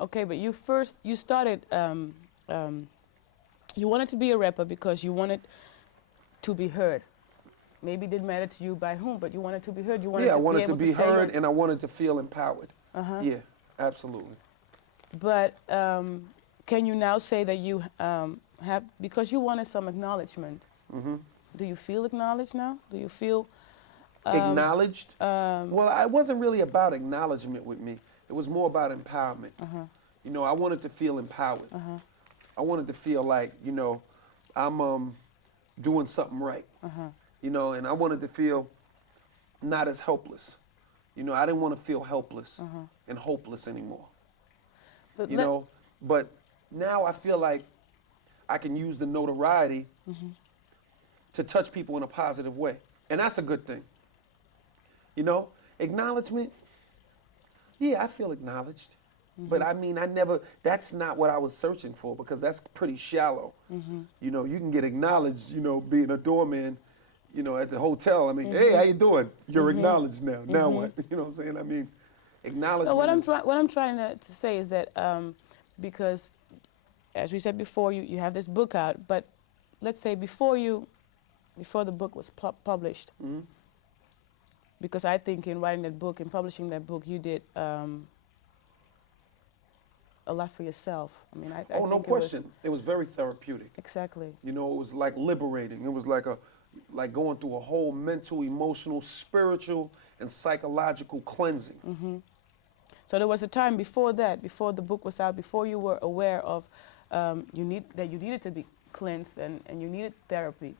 Okay, but you started, you wanted to be a rapper because you wanted to be heard. Maybe it didn't matter to you by whom, but you wanted to be heard. You wanted Yeah, I to be wanted to able be say heard your, and I wanted to feel empowered. uh-huh. Yeah, absolutely. But can you now say that you have, because you wanted some acknowledgement, Hmm. do you feel acknowledged now? Do you feel Acknowledged? um, Well, it wasn't really about acknowledgement with me. It was more about empowerment. uh-huh, You know, I wanted to feel empowered. uh-huh, I wanted to feel like, I'm doing something right. uh-huh. And I wanted to feel not as helpless. I didn't want to feel helpless Uh-huh. and hopeless anymore. But You know, but now I feel like I can use the notoriety Mhm. to touch people in a positive way. And that's a good thing. Acknowledgement, yeah, I feel acknowledged. But I mean, that's not what I was searching for because that's pretty shallow. Mhm. You can get acknowledged, being a doorman, at the hotel. I mean, hey, Mhm. how you doing? You're Mhm. acknowledged now. Now Mhm. what? You know what I'm saying? I mean, No, acknowledgement what I'm trying to say is that because, as we said before, you have this book out, but let's say before the book was published, Mhm. because I think in writing that book and publishing that book, you did a lot for yourself. I mean, I Oh, no think question. It was very therapeutic. Exactly. It was like liberating. It was like going through a whole mental, emotional, spiritual, and psychological cleansing. Hmm. So there was a time before that, before the book was out, before you were aware of that you needed to be cleansed and you needed therapy.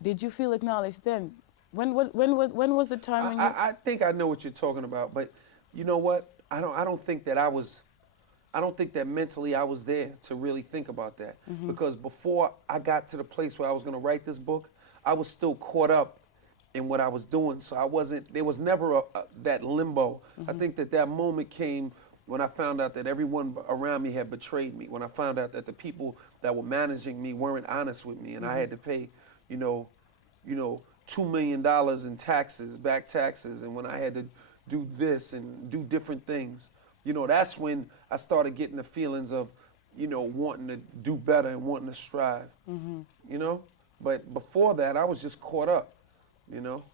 Did you feel acknowledged then? When was the time when you? I think I know what you're talking about, but you know what? I don't think that I don't think that mentally I was there to really think about that. Mhm. Because before I got to the place where I was going to write this book, I was still caught up in what I was doing. So there was never that limbo. I think that moment came when I found out that everyone around me had betrayed me, when I found out that the people that were managing me weren't honest with me, and I had to pay, $2 million in taxes, back taxes, and when I had to do this and do different things. That's when I started getting the feelings of, wanting to do better and wanting to strive. Mhm. But before that, I was just caught up,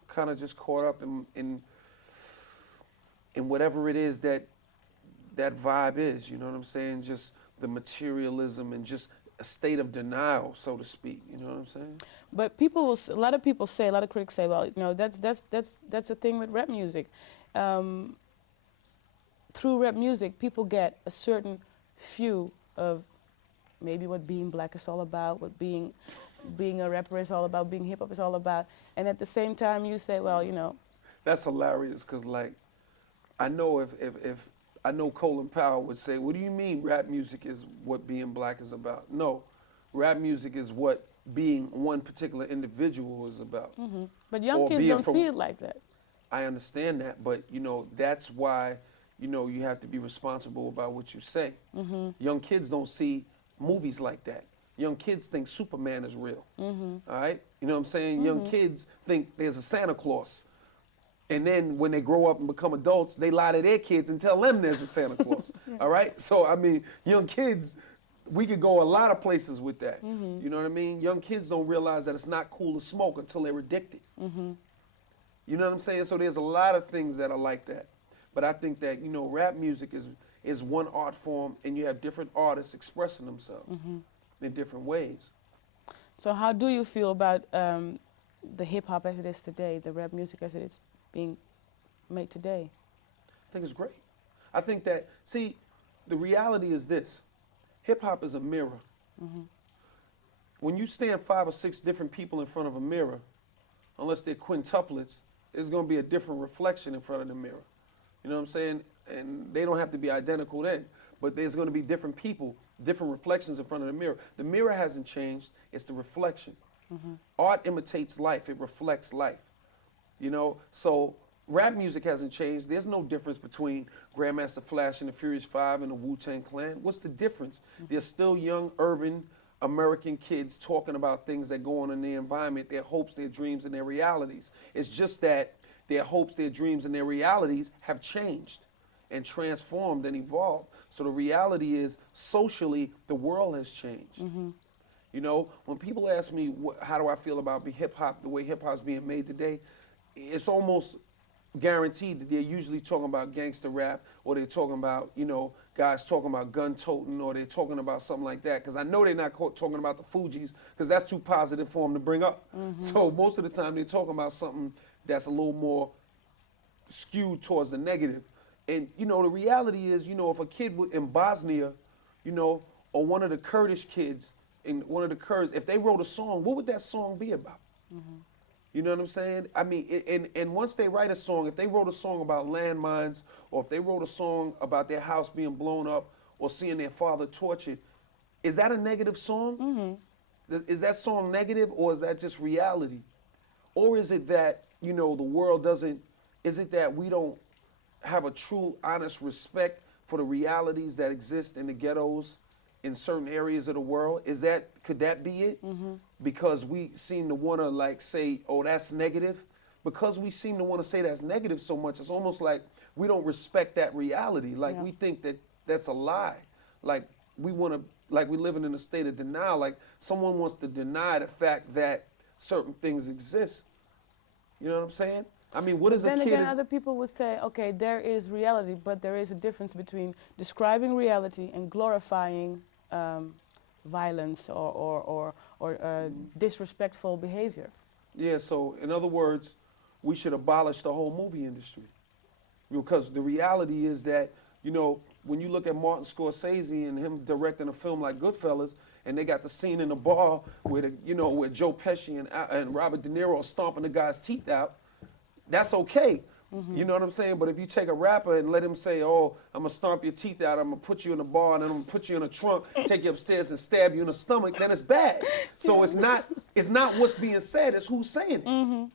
kind of just caught up in whatever it is that vibe is, you know what I'm saying? Just the materialism and just a state of denial, so to speak, you know what I'm saying? But a lot of people say, a lot of critics say, well, that's the thing with rap music. Through rap music, people get a certain view of maybe what being black is all about, what being a rapper is all about, being hip hop is all about, and at the same time, you say, well, That's hilarious, because, like, I know if I know Colin Powell would say, what do you mean rap music is what being black is about? No, rap music is what being one particular individual is about. hmm But young Or kids being don't from- see it like that. I understand that, but, that's why, you have to be responsible about what you say. hmm Young kids don't see movies like that. Young kids think Superman is real. hmm All right? You know what I'm saying? Young kids think there's a Santa Claus. And then when they grow up and become adults, they lie to their kids and tell them there's a Santa Claus. All right? So, I mean, young kids, we could go a lot of places with that. You know what I mean? Young kids don't realize that it's not cool to smoke until they're addicted. hmm You know what I'm saying? So there's a lot of things that are like that. But I think that, rap music is one art form, and you have different artists expressing themselves in different ways. So how do you feel about the hip hop as it is today, the rap music as it is being made today? I think it's great. I think that, see, the reality is this. Hip-hop is a mirror. When you stand 5 or 6 different people in front of a mirror, unless they're quintuplets, there's going to be a different reflection in front of the mirror. You know what I'm saying? And they don't have to be identical then, but there's going to be different people, different reflections in front of the mirror. The mirror hasn't changed. It's the reflection. Art imitates life. It reflects life. So rap music hasn't changed. There's no difference between Grandmaster Flash and the Furious Five and the Wu-Tang Clan. What's the difference? They're still young, urban American kids talking about things that go on in their environment, their hopes, their dreams, and their realities. It's just that their hopes, their dreams, and their realities have changed. and transformed and evolved. So the reality is, socially, the world has changed. You know, when people ask me how do I feel about hip hop, the way hip hop's being made today, it's almost guaranteed that they're usually talking about gangster rap, or they're talking about, you know, guys talking about gun toting, or they're talking about something like that. Because I know they're not talking about the Fugees, because that's too positive for them to bring up. So most of the time they're talking about something that's a little more skewed towards the negative. And, you know, the reality is, you know, if a kid in Bosnia, you know, or one of the Kurdish kids, in one of the Kurds, if they wrote a song, what would that song be about? You know what I'm saying? I mean, and once they write a song, if they wrote a song about landmines, or if they wrote a song about their house being blown up, or seeing their father tortured, is that a negative song? Is that song negative, or is that just reality? Or is it that, you know, the world doesn't, is it that we don't have a true, honest respect for the realities that exist in the ghettos in certain areas of the world? Could that be it? Because we seem to want to like say, oh, that's negative. Because we seem to want to say that's negative so much, it's almost like we don't respect that reality. Like we think that that's a lie. Like we want to, like we're living in a state of denial. Like someone wants to deny the fact that certain things exist. You know what I'm saying? I mean, what is a kid? Then again, other people would say, okay, there is reality, but there is a difference between describing reality and glorifying violence or disrespectful behavior. Yeah, so in other words, we should abolish the whole movie industry. Because the reality is that, you know, when you look at Martin Scorsese and him directing a film like Goodfellas, and they got the scene in the bar where, you know, where Joe Pesci and Robert De Niro are stomping the guy's teeth out, that's okay. You know what I'm saying? But if you take a rapper and let him say, oh, I'm going to stomp your teeth out, I'm going to put you in a bar, and then I'm going to put you in a trunk, take you upstairs and stab you in the stomach, then it's bad. So it's not what's being said, it's who's saying it.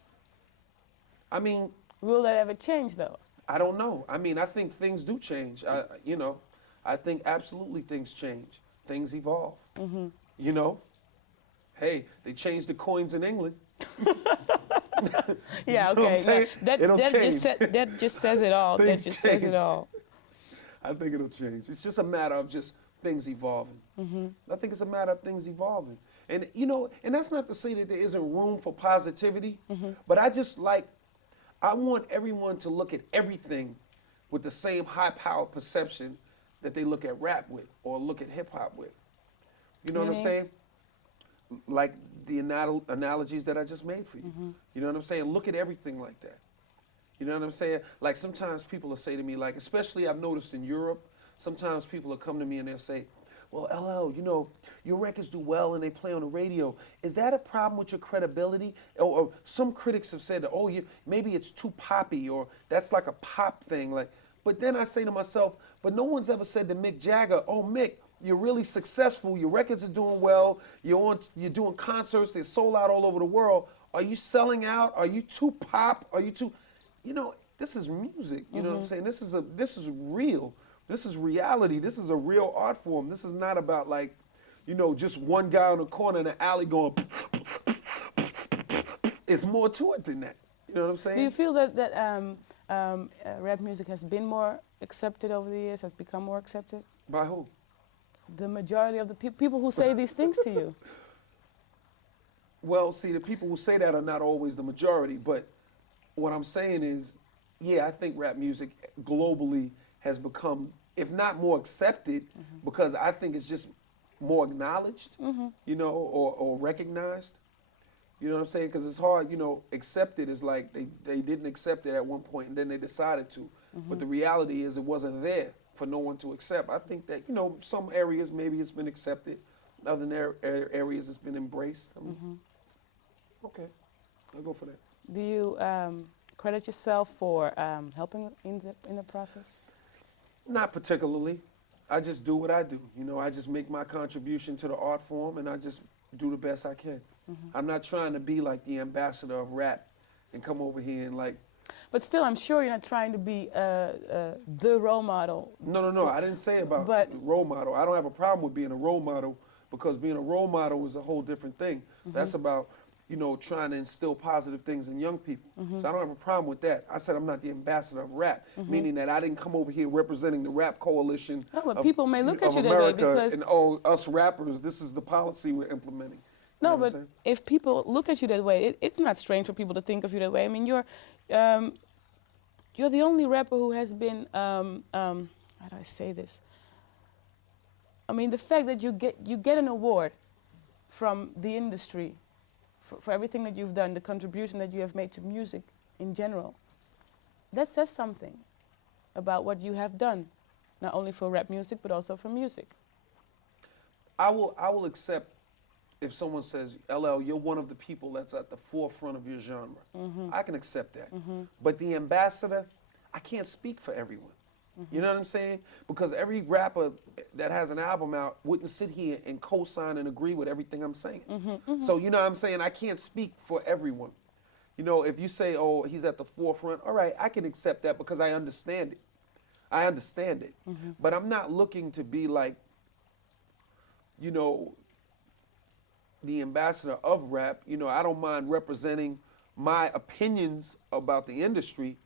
I mean... Will that ever change, though? I don't know. I mean, I think things do change. You know, I think absolutely things change. Things evolve. You know? Hey, they changed the coins in England. Yeah, You know what I'm okay. saying? That just says it all. That Things just says it change. all. I think it'll change. It's just a matter of just things evolving. I think it's a matter of things evolving. And, you know, and that's not to say that there isn't room for positivity, but I want everyone to look at everything with the same high-powered perception that they look at rap with or look at hip-hop with. You know what I'm saying? Like the analogies that I just made for you. You know what I'm saying? Look at everything like that. You know what I'm saying? Like sometimes people will say to me, like, especially I've noticed in Europe, sometimes people will come to me and they'll say, well, LL, you know, your records do well and they play on the radio. Is that a problem with your credibility? Or some critics have said, oh, maybe it's too poppy, or that's like a pop thing. Like, but then I say to myself, but no one's ever said to Mick Jagger, oh, Mick, you're really successful. Your records are doing well. You're doing concerts. They're sold out all over the world. Are you selling out? Are you too pop? Are you too, you know, this is music. You know what I'm saying? This is real. This is reality. This is a real art form. This is not about like, you know, just one guy in the corner in the alley going. It's more to it than that. You know what I'm saying? Do you feel that rap music has been more accepted over the years, has become more accepted? By who? The majority of the people who say these things to you. Well, see, the people who say that are not always the majority, but what I'm saying is, yeah, I think rap music globally has become, if not more accepted, because I think it's just more acknowledged, you know, or recognized. You know what I'm saying? Because it's hard, you know, accepted is like they didn't accept it at one point and then they decided to. But the reality is it wasn't there for no one to accept. I think that, you know, some areas maybe it's been accepted, other areas it's been embraced. I mean, okay, I'll go for that. Do you credit yourself for helping in the process? Not particularly. I just do what I do. You know, I just make my contribution to the art form and I just do the best I can. I'm not trying to be like the ambassador of rap and come over here and like. But still, I'm sure you're not trying to be the role model. No. I didn't say about role model. I don't have a problem with being a role model because being a role model is a whole different thing. That's about, trying to instill positive things in young people. So I don't have a problem with that. I said I'm not the ambassador of rap, meaning that I didn't come over here representing the rap coalition No, but of, people may look at of you that way America because and us rappers, this is the policy we're implementing. You know no, what I'm but saying? if people look at you that way, it's not strange for people to think of you that way. I mean, you're the only rapper who has been how do I say this? I mean, the fact that you get an award from the industry for everything that you've done, the contribution that you have made to music in general, that says something about what you have done, not only for rap music but also for music. I will accept if someone says, LL, you're one of the people that's at the forefront of your genre. I can accept that. But the ambassador, I can't speak for everyone. You know what I'm saying? Because every rapper that has an album out wouldn't sit here and co-sign and agree with everything I'm saying. So you know what I'm saying? I can't speak for everyone. If you say, oh, he's at the forefront, all right, I can accept that because I understand it. I understand it. But I'm not looking to be like, the ambassador of rap. I don't mind representing my opinions about the industry,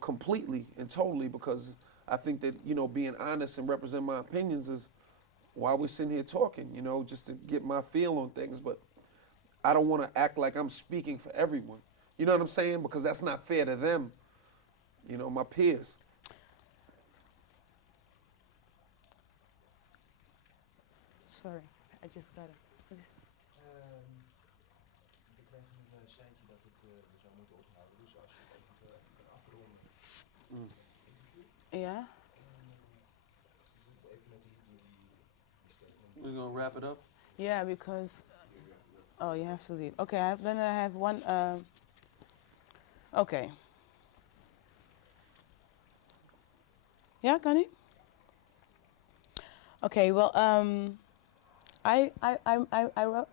completely and totally, because I think that, being honest and representing my opinions is why we're sitting here talking, just to get my feel on things. But I don't want to act like I'm speaking for everyone. You know what I'm saying? Because that's not fair to them, my peers. Sorry, I just got it. Ik kreeg een seintje dat we zou moeten ophouden, dus als je het even kan afronden. Ja? Even met die statement. We're gonna wrap it up. Yeah, because oh, you have to leave. Okay, then I have one. Okay. Yeah, kan ik? Okay, well, I wrote.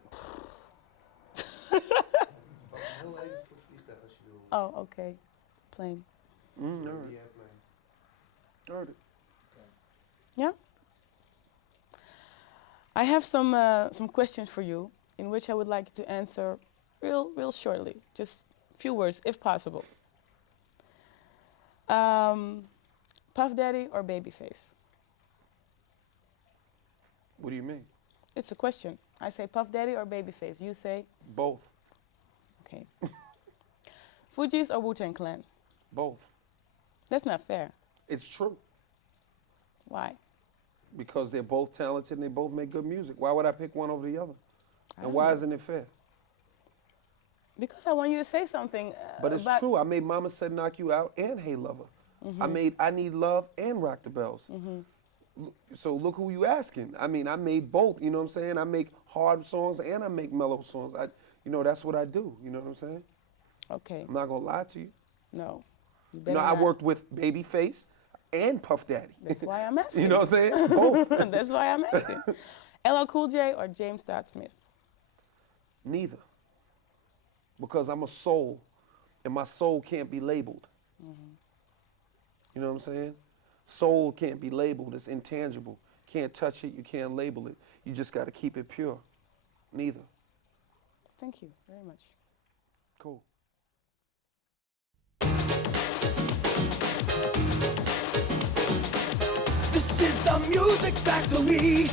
Heel even voor het vliegtuig als je wil. Oh, okay, plane. All right. All right. Yeah. I have some questions for you, in which I would like you to answer real shortly, just a few words, if possible. Puff Daddy or Babyface? What do you mean? It's a question. I say Puff Daddy or Babyface. You say Both. okay. Fugees or Wu-Tang Clan? Both. That's not fair. It's true. Why? Because they're both talented and they both make good music. Why would I pick one over the other? I And don't why know. isn't it fair? Because I want you to say something. But it's about true. I made Mama Said Knock You Out and Hey Lover. I made I Need Love and Rock the Bells. So look who you asking. I mean, I made both, you know what I'm saying? I make hard songs and I make mellow songs. That's what I do, you know what I'm saying? Okay. I'm not gonna lie to you. No. You better I not. worked with Babyface and Puff Daddy. That's why I'm asking. You know what I'm saying? Both. That's why I'm asking. LL Cool J or James Stott Smith? Neither. Because I'm a soul, and my soul can't be labeled. You know what I'm saying? Soul can't be labeled. It's intangible. Can't touch it. You can't label it. You just got to keep it pure. Neither. Thank you very much. Cool. This is the Music Factory.